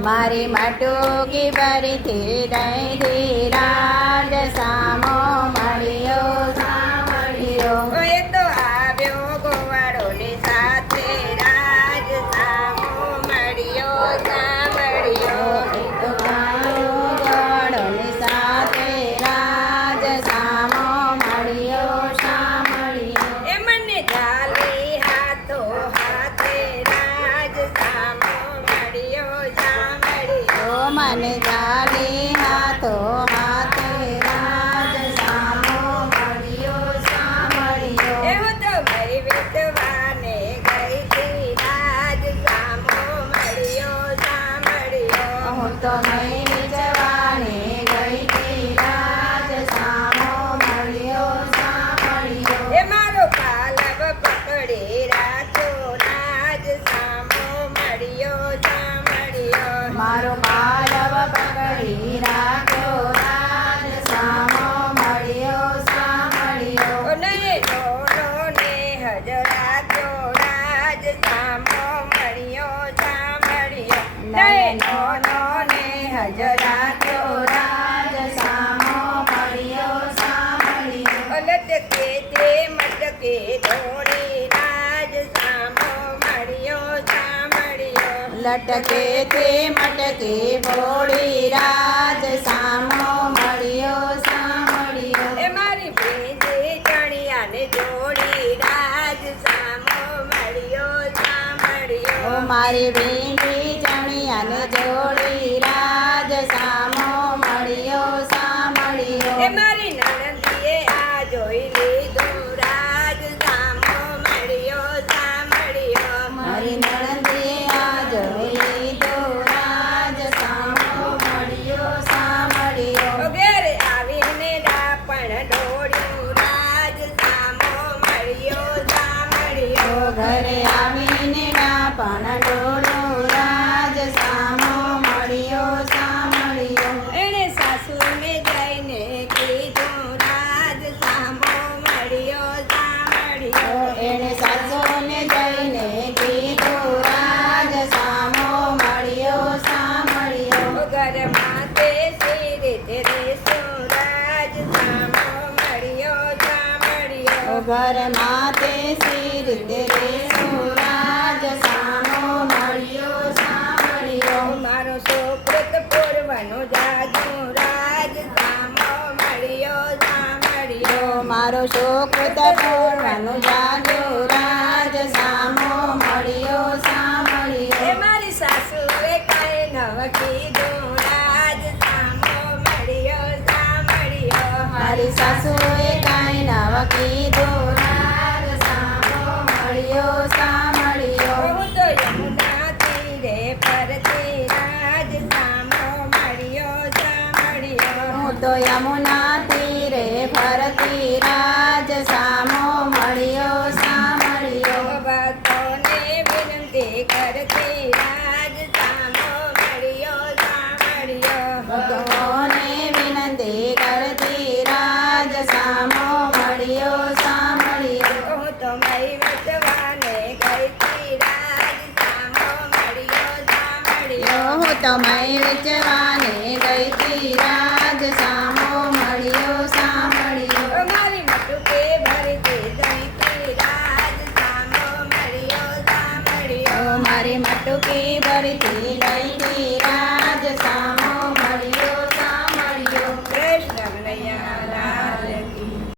મારી માટો કે ભરી તે દઈ સામો મારો પાલવ પકડી રાખ્યો રાજ સામો મળ્યો સાંભળ્યો. ડોળો ને હજરાજો રાજ સામો મળ્યો સાંભળ્યો. નયનો ને હજરાખ્યો રાજ સામો મળ્યો સાંભળ્યો. લટકે તે મટકે દોડી લટકે તે મટકે ભોળી રાજ સામો મળ્યો સાંભળ્યો. એ મારી ભીંજી ચણિયાને જોડી રાજ સામો મળ્યો સાંભળ્યો. મારી ભીંડી ચણિયાને જોડી રાજ સામો મળ્યો એ સાંભળ્યો મારી નણંદીએ આ જોઈ લીધું. ઘરમાં માતે શ્રી રીતે મારો શોક પૂર્ણનું જાજો રાજ સામો મળ્યો સાંભળ્યો. મારી સાસુએ કઈ નવ કીધું રાજ સામો મળ્યો સાંભળ્યો મારી સાસુએ કાંઈ નવ કીધું રાજ સામો મળ્યો સાંભળ્યો. હું તો યમુના તીરે ફરતી રાજ સામો મળ્યો સાંભળ્યો હું તો યમુના તીરે ફરતી સાંભળ્યો હું તો વેચવાને ગઈ રાજ સામો મળ્યો સાંભળ્યો. મારી મટુકે ભરતી દઈતી રાજ સામો મળ્યો સાંભળ્યો. મારી મટુકી ભરતી